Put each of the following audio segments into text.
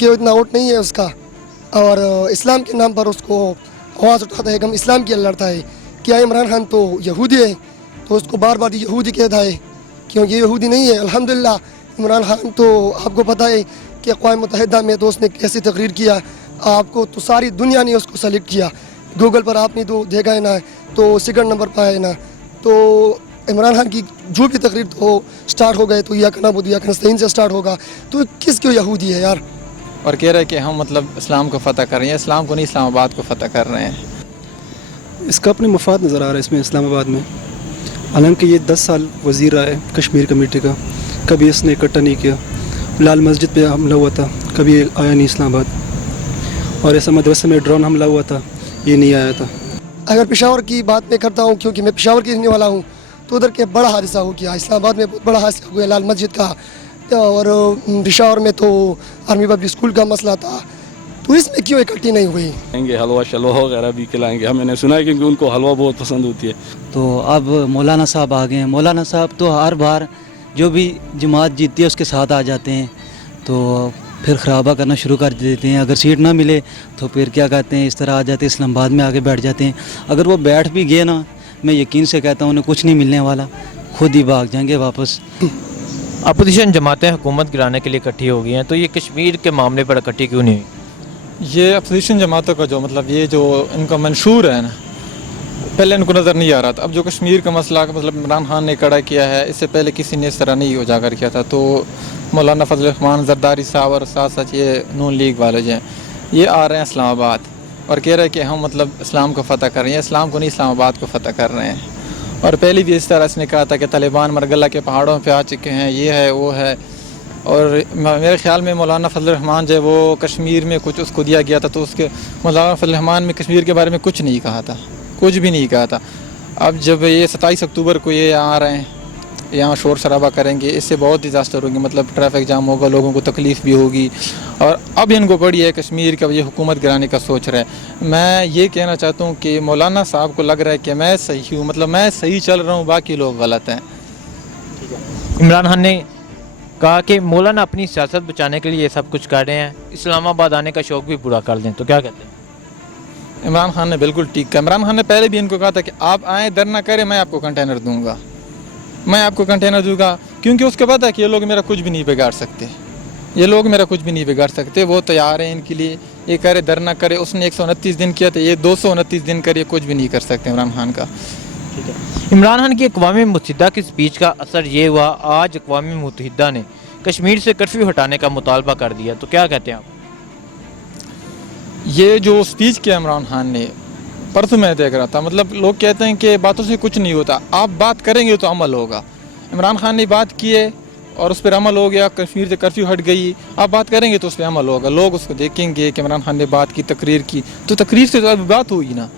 क्योंकि वो इतना वोट नहीं है उसका, और इस्लाम के नाम पर उसको आवाज़ उठाता है कि हम इस्लाम के लिए लड़ता है। क्या इमरान खान तो यहूदी है, तो उसको बार बार यहूदी कहता है, क्योंकि यहूदी नहीं है। अल्हम्दुलिल्लाह इमरान खान तो आपको पता है कि अक़वाम मुत्तहिदा में तो उसने कैसी तकरीर किया, आपको तो सारी दुनिया ने उसको सेलेक्ट किया। गूगल पर आपने तो देखा है ना, तो सेकंड नंबर पर है ना। तो इमरान खान की जो भी तकरीर तो स्टार्ट हो गए तो या नअबुदु व इय्याका नस्तईन से स्टार्ट होगा, तो किस क्यों यहूदी है यार। और कह रहे हैं कि हम मतलब इस्लाम को फ़तह कर रहे हैं, इस्लाम को नहीं इस्लामाबाद को फ़तह कर रहे हैं। इसका अपने मफाद नज़र आ रहा है इसमें इस्लामाबाद में। हालांकि ये 10 साल वज़ीर रहा है कश्मीर कमेटी का, कभी इसने इकट्ठा नहीं किया। लाल मस्जिद पे हमला हुआ था, कभी आया नहीं इस्लामाबाद। और ऐसा मदरसे में ड्रोन हमला हुआ था, ये नहीं आया था। अगर पेशावर की बात मैं करता हूँ, क्योंकि मैं पेशावर की रहने वाला हूँ, तो उधर के बड़ा हादसा हो गया। इस्लामाबाद में बहुत बड़ा हादसा हो गया लाल मस्जिद का, और पेशावर में तो आर्मी पब्लिक स्कूल का मसला था। तो इसमें क्यों इकट्ठी नहीं हुई? हलवा शलवा वगैरह भी खिलाएंगे, मैंने सुना है क्योंकि उनको हलवा बहुत पसंद होती है। तो अब मौलाना साहब आ गए हैं। मौलाना साहब तो हर बार जो भी जमात जीतती है उसके साथ आ जाते हैं, तो फिर खराबा करना शुरू कर देते हैं। अगर सीट ना मिले तो फिर क्या कहते हैं, इस तरह आ जाते हैं, इस्लामाबाद में आके बैठ जाते हैं। अगर वो बैठ भी गए ना, मैं यकीन से कहता हूँ उन्हें कुछ नहीं मिलने वाला, खुद ही भाग जाएंगे वापस। अपोजिशन जमातें हुकूमत गिराने के लिए इकट्ठी हो गई हैं, तो ये कश्मीर के मामले पर इकट्ठी क्यों नहीं हुई? ये अपोजिशन जमातों का जो मतलब ये जो इनका मंशूर है ना, पहले इनको नज़र नहीं आ रहा था। अब जो कश्मीर का मसला मतलब इमरान खान ने खड़ा किया है, इससे पहले किसी ने इस तरह नहीं उजागर किया था। तो मौलाना फजल रहमान जरदारी साहब और साथ साथ ये नून लीग वाले जो हैं, ये आ रहे हैं इस्लामाबाद और कह रहे हैं कि हम मतलब इस्लाम को फ़तह कर रहे हैं, इस्लाम को नहीं इस्लामाबाद को फ़तह कर रहे हैं। और पहले भी इस तरह इसने कहा था कि तालिबान मरगला के पहाड़ों पे आ चुके हैं, ये है वो है। और मेरे ख्याल में मौलाना फजल रहमान जो है वो कश्मीर में कुछ उसको दिया गया था, तो उसके मौलाना फजल रहमान में कश्मीर के बारे में कुछ नहीं कहा था, कुछ भी नहीं कहा था। अब जब ये 27 अक्टूबर को ये आ रहे हैं, यहाँ शोर शराबा करेंगे, इससे बहुत डिज़ास्टर होगी, मतलब ट्रैफिक जाम होगा, लोगों को तकलीफ़ भी होगी। और अब इनको पड़ी है कश्मीर का, ये हुकूमत गिराने का सोच रहा है। मैं ये कहना चाहता हूँ कि मौलाना साहब को लग रहा है कि मैं सही हूँ, मतलब मैं सही चल रहा हूँ, बाकी लोग गलत हैं। इमरान खान ने कहा कि मौलाना अपनी सियासत बचाने के लिए ये सब कुछ कर रहे हैं, इस्लामाबाद आने का शौक़ भी पूरा कर दें, तो क्या कहते हैं? इमरान खान ने बिल्कुल ठीक कहा। इमरान खान ने पहले भी इनको कहा था कि आप आएँ, डर ना करें, मैं आपको कंटेनर दूँगा, मैं आपको कंटेनर दूंगा, क्योंकि उसके पता है कि ये लोग मेरा कुछ भी नहीं बिगाड़ सकते, ये लोग मेरा कुछ भी नहीं बिगाड़ सकते। वो तैयार हैं इनके लिए, ये करे डर ना करे। उसने 129 दिन किया था, ये 229 दिन करे, कुछ भी नहीं कर सकते इमरान खान का। ठीक है, इमरान खान की अक़वाम मुत्तहिदा की स्पीच का असर ये हुआ, आज अक़वाम मुत्तहिदा ने कश्मीर से कर्फ्यू हटाने का मुतालबा कर दिया, तो क्या कहते हैं आप? ये जो स्पीच किया इमरान खान ने, परसों मैं देख रहा था, मतलब लोग कहते हैं कि बातों से कुछ नहीं होता, आप बात करेंगे तो अमल होगा। इमरान खान ने बात की है और उस पर अमल हो गया, कश्मीर से कर्फ्यू हट गई, आप बात करेंगे तो उस पर अमल होगा, लोग उसको देखेंगे कि इमरान खान ने बात की, तकरीर की, तो तकरीर से तो अभी बात होगी ना।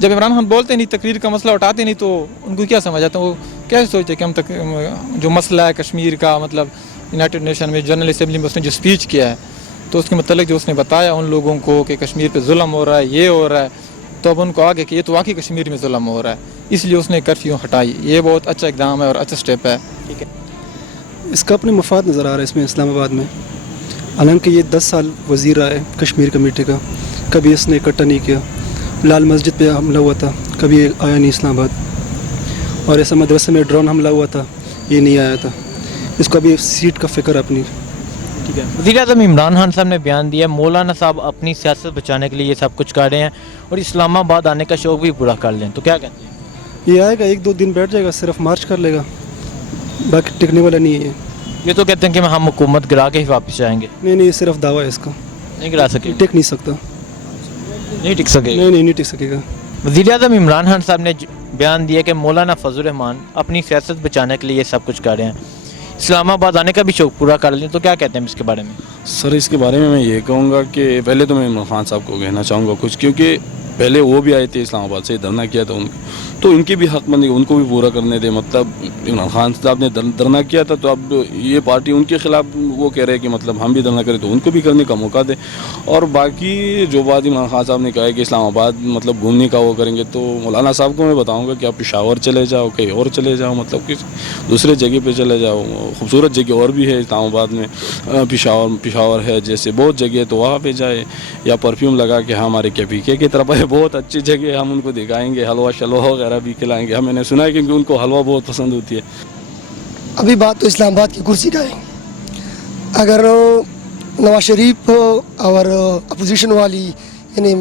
जब इमरान खान बोलते नहीं, तकरीर का मसला उठाते नहीं, तो उनको क्या समझ आता है? वो कैसे सोचते कि हम जो मसला है कश्मीर का, मतलब यूनाइटेड नेशन में जनरल असम्बली में उसने जो स्पीच किया है, तो उसके मतलब जो उसने बताया उन लोगों को कि कश्मीर पर जुल्म हो रहा है, ये हो रहा है, तो अब उनको आगे कि ये तो वाकई कश्मीर में जुल्म हो रहा है, इसलिए उसने कर्फ्यू हटाई। ये बहुत अच्छा इक़दाम है और अच्छा स्टेप है। ठीक है, इसका अपने मफाद नज़र आ रहा है इसमें इस्लामाबाद में। हालांकि ये 10 साल वज़ीर रहा है कश्मीर कमेटी का, कभी इसने इकट्ठा नहीं किया। लाल मस्जिद पे हमला हुआ था, कभी आया नहीं इस्लामाबाद। और ऐसा मदरसे में ड्रोन हमला हुआ था, ये नहीं आया था। इसको अभी सीट का फ़िक्र अपनी। ठीक है, वज़ीर-ए-आज़म इमरान खान साहब ने बयान दिया, मौलाना साहब अपनी सियासत बचाने के लिए ये सब कुछ कर रहे हैं और इस्लामाबाद आने का शौक़ भी पूरा कर लें, तो क्या कहते हैं? ये आएगा, 1-2 दिन बैठ जाएगा, सिर्फ मार्च कर लेगा, बाकी टिकने वाला नहीं है। ये तो कहते हैं कि हम हुकूमत गिरा के ही वापस आएंगे। नहीं, ये सिर्फ दावा है इसका, नहीं गिरा सके, टिक नहीं सकता, नहीं टिक सके। नहीं टिक सकेगा। वज़ीर-ए-आज़म इमरान खान साहब ने बयान दिया कि मौलाना फजल रहमान अपनी सियासत बचाने के लिए ये सब कुछ कर रहे हैं, इस्लामाबाद आने का भी शौक़ पूरा कर लें, तो क्या कहते हैं इसके बारे में? सर इसके बारे में मैं ये कहूँगा कि पहले तो मैं इमरान खान साहब को कहना चाहूँगा कुछ, क्योंकि पहले वो भी आए थे इस्लामाबाद से, धरना किया था उनको, तो इनकी भी हकमंदी उनको भी पूरा करने दे। मतलब इमरान खान साहब ने धरना किया था, तो अब ये पार्टी उनके खिलाफ वो कह रहे हैं कि मतलब हम भी धरना करें, तो उनको भी करने का मौका दे। और बाकी जो बात इमरान खान साहब ने कहा है कि इस्लामाबाद मतलब घूमने का वो करेंगे, तो मौलाना साहब को मैं बताऊँगा कि आप पेशावर चले जाओ, कहीं और चले जाओ, मतलब कि दूसरे जगह पे चले जाओ। खूबसूरत जगह और भी है इस्लामाबाद में, पेशावर है जैसे बहुत जगह है, तो वहाँ पे जाए, या परफ्यूम लगा के हमारे KPK की तरफ है, बहुत अच्छी जगह है, हम उनको दिखाएंगे, हलवा शलवा वगैरह भी खिलाएंगे। हम मैंने सुना है क्योंकि उनको हलवा बहुत पसंद होती है। अभी बात तो इस्लामाबाद की कुर्सी का है। अगर नवाज शरीफ और अपोजिशन वाली यानी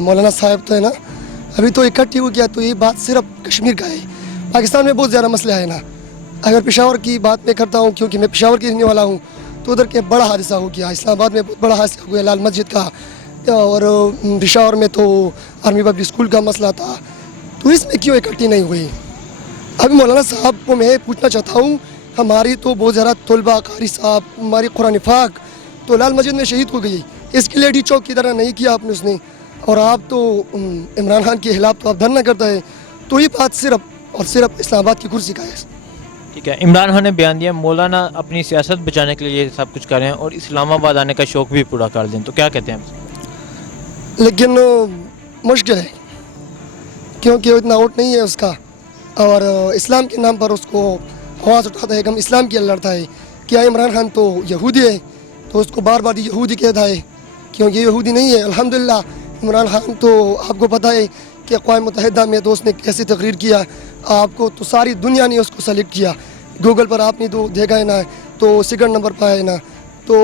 मौलाना साहब तो है ना, अभी तो इकट्ठी हो गया, तो ये बात सिर्फ कश्मीर का है। पाकिस्तान में बहुत ज़्यादा मसला है ना। अगर पेशावर की बात मैं करता हूँ, क्योंकि मैं पेशावर के रहने वाला हूँ, तो उधर के बड़ा हादसा हो गया। इस्लामाबाद में बहुत बड़ा हादसा हो गया लाल मस्जिद का, और पेशावर में तो आर्मी पब्लिक स्कूल का मसला था। तो इसमें क्यों इकट्ठी नहीं हुई? अभी मौलाना साहब को मैं पूछना चाहता हूँ, हमारी तो बहुत ज़्यादा तलबा, कारी साहब, हमारी कुरान फाक तो लाल मस्जिद में शहीद हो गई, इसके लिए डी चौक की तरह नहीं किया आपने उसने, और आप तो इमरान खान के खिलाफ तो आप धरना करता है। तो ये बात सिर्फ और सिर्फ इस्लामाबाद की कुर्सी का है। ठीक है, इमरान खान ने बयान दिया मौलाना अपनी सियासत बचाने के लिए ये सब कुछ कर रहे हैं और इस्लामाबाद आने का शौक़ भी पूरा कर दें, तो क्या कहते हैं आप? लेकिन मुश्किल है, क्योंकि इतना वोट नहीं है उसका, और इस्लाम के नाम पर उसको आवाज़ उठाता है कि हम इस्लाम की लड़ता है। क्या इमरान खान तो यहूदी है, तो उसको बार बार यहूदी कहता है, क्योंकि यहूदी नहीं है। अल्हम्दुलिल्लाह इमरान खान तो आपको पता है कि अक़वाम मुत्तहिदा में तो उसने कैसी तकरीर किया, आपको तो सारी दुनिया ने उसको सेलेक्ट किया। गूगल पर आपने तो देखा है ना, तो सेकंड नंबर पर है ना। तो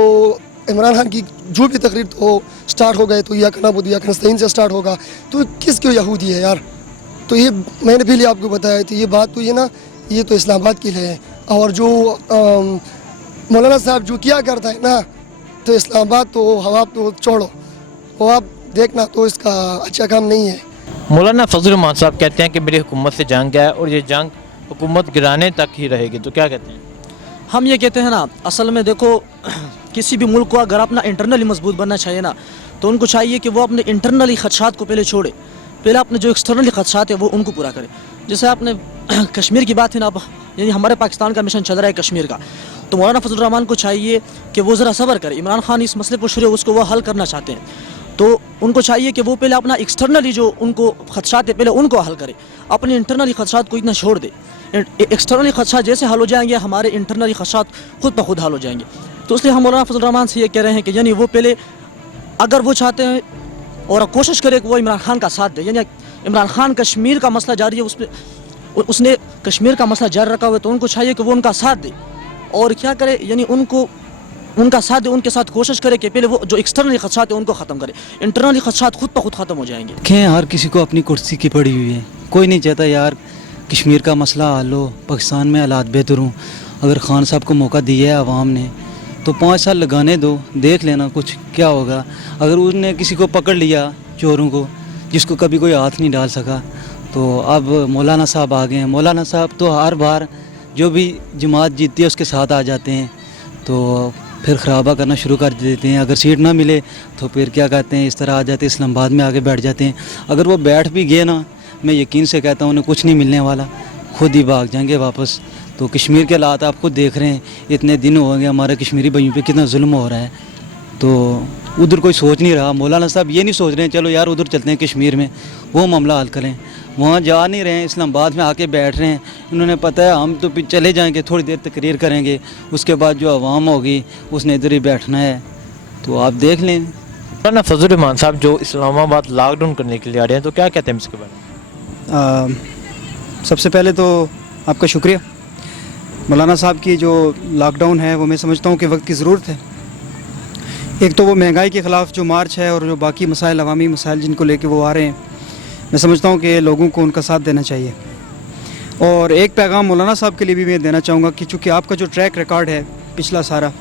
इमरान खान की जो भी तकरीर तो स्टार्ट हो गए, तो या नस्तईन से स्टार्ट होगा, तो किस क्यों यहूदी है यार? तो ये मैंने पहले आपको बताया थी, ये बात तो ये ना, ये तो इस्लामाबाद के लिए है। और जो मौलाना साहब जो किया करता है ना, तो इस्लामाबाद तो हवा तो छोड़ो, वो आप देखना, तो इसका अच्छा काम नहीं है। मौलाना फजल रहमान साहब कहते हैं कि मेरी हुकूमत से जंग है और ये जंग हुकूमत गिराने तक ही रहेगी, तो क्या कहते हैं? हम ये कहते हैं ना, असल में देखो, किसी भी मुल्क को अगर अपना इंटरनली मजबूत बनना चाहिए ना, तो उनको चाहिए कि वो अपने इंटरनली खदशात को पहले छोड़े, पहले अपने जो एक्सटर्नली खदशात है वो उनको पूरा करे। जैसे आपने कश्मीर की बात है ना, यानी हमारे पाकिस्तान का मिशन चल रहा है कश्मीर का, तो मौलाना फजल रहमान को चाहिए कि वो ज़रा सब्र करे। इमरान खान इस मसले पर शुरू उसको वो हल करना चाहते हैं, तो उनको चाहिए कि वो पहले अपना एक्सटर्नली जो उनको खदशात है पहले उनको हल करे, अपने इंटरनली खदशात को इतना छोड़ दे। एक्सटर्नली खदशात जैसे हल हो जाएंगे, हमारे इंटरनली खदशात खुद ब खुद हल हो जाएंगे। तो इसलिए हम मौलाना फजल रहमान से ये कह रहे हैं कि यानी वो पहले अगर वो चाहते हैं और कोशिश करे कि वो इमरान खान का साथ दे, यानी इमरान खान कश्मीर का मसला जारी है, उसने कश्मीर का मसला जारी रखा हुआ है, तो उनको चाहिए कि वो उनका साथ दे और क्या करे, यानी उनको उनका साथ दे, उनके साथ कोशिश करे कि पहले वो जो एक्सटर्नली खदशात है उनको ख़त्म करे, इंटरनली खदशात खुद ब खुद ख़त्म हो जाएंगे। देखें, हर किसी को अपनी कुर्सी की पड़ी हुई है, कोई नहीं चाहता यार कश्मीर का मसला हल हो, पाकिस्तान में हालात बेहतर हों। अगर खान साहब को मौका दिया है आवाम ने, तो 5 साल लगाने दो, देख लेना कुछ क्या होगा। अगर उसने किसी को पकड़ लिया, चोरों को, जिसको कभी कोई हाथ नहीं डाल सका, तो अब मौलाना साहब आ गए हैं। मौलाना साहब तो हर बार जो भी जमात जीतती है उसके साथ आ जाते हैं, तो फिर खराबा करना शुरू कर देते हैं। अगर सीट ना मिले तो फिर क्या कहते हैं, इस तरह आ जाते हैं, इस्लामाबाद में आके बैठ जाते हैं। अगर वो बैठ भी गए ना, मैं यकीन से कहता हूँ उन्हें कुछ नहीं मिलने वाला, खुद ही भाग जाएंगे वापस। तो कश्मीर के हालात आप खुद देख रहे हैं, इतने दिन हो गए हमारे कश्मीरी भाइयों पे कितना जुल्म हो रहा है, तो उधर कोई सोच नहीं रहा। मौलाना साहब ये नहीं सोच रहे हैं चलो यार उधर चलते हैं कश्मीर में, वो मामला हल करें। वहाँ जा नहीं रहे हैं, इस्लामाबाद में आके बैठ रहे हैं। उन्होंने पता है हम तो चले जाएंगे, थोड़ी देर तकरीर करेंगे, उसके बाद जो आवाम होगी उसने इधर ही बैठना है। तो आप देख लें। मौलाना फजल रहमान साहब जो इस्लामाबाद लॉकडाउन करने के लिए आ रहे हैं, तो क्या कहते हैं इसके बारे में? सबसे पहले तो आपका शुक्रिया। मौलाना साहब की जो लॉकडाउन है वो मैं समझता हूँ कि वक्त की ज़रूरत है। एक तो वो महंगाई के ख़िलाफ़ जो मार्च है और जो बाकी मसाइल, अवामी मसाइल जिनको लेके वो आ रहे हैं, मैं समझता हूँ कि लोगों को उनका साथ देना चाहिए। और एक पैगाम मौलाना साहब के लिए भी मैं देना चाहूँगा कि चूँकि आपका जो ट्रैक रिकॉर्ड है पिछला सारा,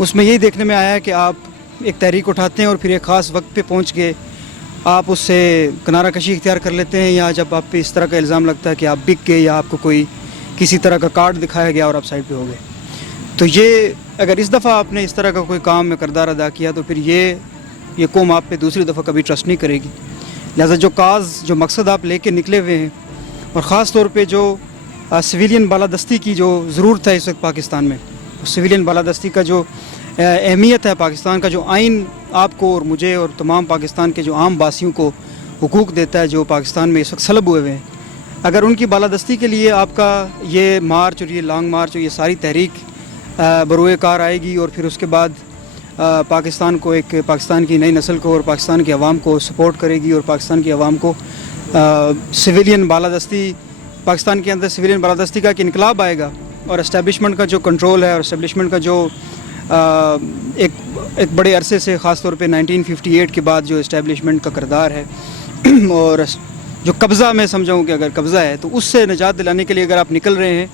उसमें यही देखने में आया है कि आप एक तहरीक उठाते हैं और फिर एक ख़ास वक्त पे पहुँच के आप उससे किनारा कशी इख्तियार कर लेते हैं, या जब आप पे इस तरह का इल्ज़ाम लगता है कि आप बिक गए या आपको कोई किसी तरह का कार्ड दिखाया गया और आप साइड पे हो गए। तो ये अगर इस दफ़ा आपने इस तरह का कोई काम में किरदार अदा किया, तो फिर ये कौम आप पे दूसरी दफ़ा कभी ट्रस्ट नहीं करेगी। لہٰذا جو کاز جو مقصد آپ لے کے نکلے ہوئے ہیں اور ख़اص طور پہ جو سویلین بالادستی کی جو ضرورت ہے اس وقت پاکستان میں، سویلین بالادستی کا جو اہمیت ہے پاکستان کا، جو آئین آپ کو اور مجھے اور تمام پاکستان کے جو عام باسیوں کو حقوق دیتا ہے، جو پاکستان میں اس وقت سلب ہوئے ہوئے ہیں، اگر ان کی بالادستی کے لیے آپ کا یہ مارچ اور یہ لانگ مارچ اور یہ ساری تحریک بروئے کار آئے گی اور پھر اس کے بعد پاکستان کو ایک پاکستان کی نئی نسل کو اور پاکستان کی عوام کو سپورٹ کرے گی اور پاکستان کی عوام کو سویلین بالادستی، پاکستان کے اندر سویلین بالادستی کا ایک انقلاب آئے گا اور اسٹیبلشمنٹ کا جو کنٹرول ہے اور اسٹیبلشمنٹ کا جو ایک بڑے عرصے سے خاص طور پہ 1958 کے بعد جو اسٹیبلشمنٹ کا کردار ہے اور جو قبضہ میں سمجھاؤں کہ اگر قبضہ ہے تو اس سے نجات دلانے کے لیے اگر آپ نکل رہے ہیں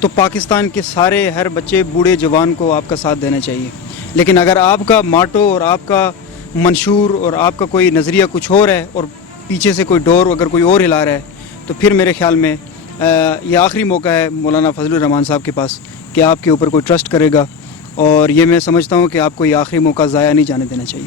تو پاکستان کے سارے ہر بچے بوڑھے جوان کو آپ کا ساتھ دینا چاہیے. لیکن اگر آپ کا ماٹو اور آپ کا منشور اور آپ کا کوئی نظریہ کچھ اور ہے اور پیچھے سے کوئی ڈور اگر کوئی اور ہلا رہا ہے تو پھر میرے خیال میں یہ آخری موقع ہے مولانا فضل الرحمان صاحب کے پاس کہ آپ کے اوپر کوئی ٹرسٹ کرے گا، اور یہ میں سمجھتا ہوں کہ آپ کو یہ آخری موقع ضائع نہیں جانے دینا چاہیے.